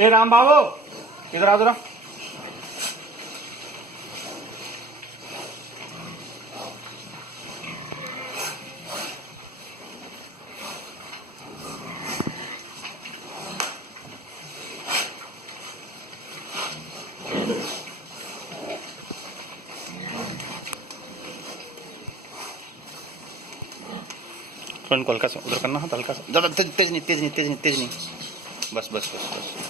ए राम बाबू इधर आओ जरा। फ्रंट को हल्का सा उधर करना है, हल्का सा, ज़्यादा तेज नहीं, तेज नहीं, तेज नहीं, तेज नहीं, बस बस बस बस।